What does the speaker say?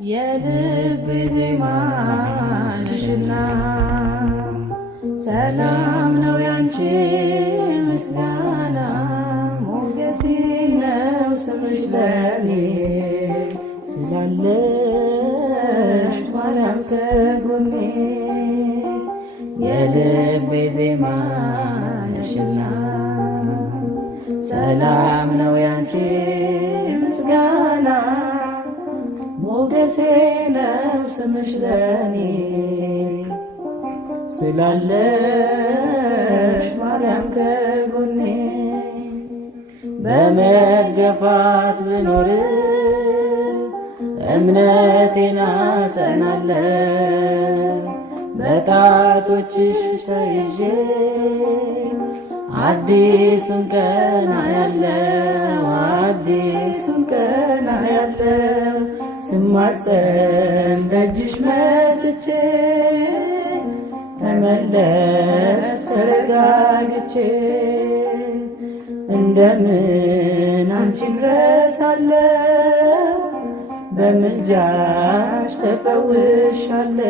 የልብ ዜማ ነሽና ሰላም ነው ያንቺ ምስጋና ሞገሴ ነው ስምሽ ለኔ ስላለሽ ማርያም ከጎኔ የልብ ዜማ ነሽና ሰላም ነው ያንቺ ምስጋና ሞገሴ ነው ስምሽ ለኔ ስላለሽ ማርያም ከጎኔ በመገፋት ብኖር እምነቴን አጸናለሁ በጣቶችሽ ተይዤ አዲሱን ቀን አያለው አዲሱን ቀን አያለው ስማጸን ደጅሽ መጥቼ ተመለስ ተረጋግቼ እንደምን አንቺን ረሳለሁ በምልጃሽ ተፈውሻለሁ።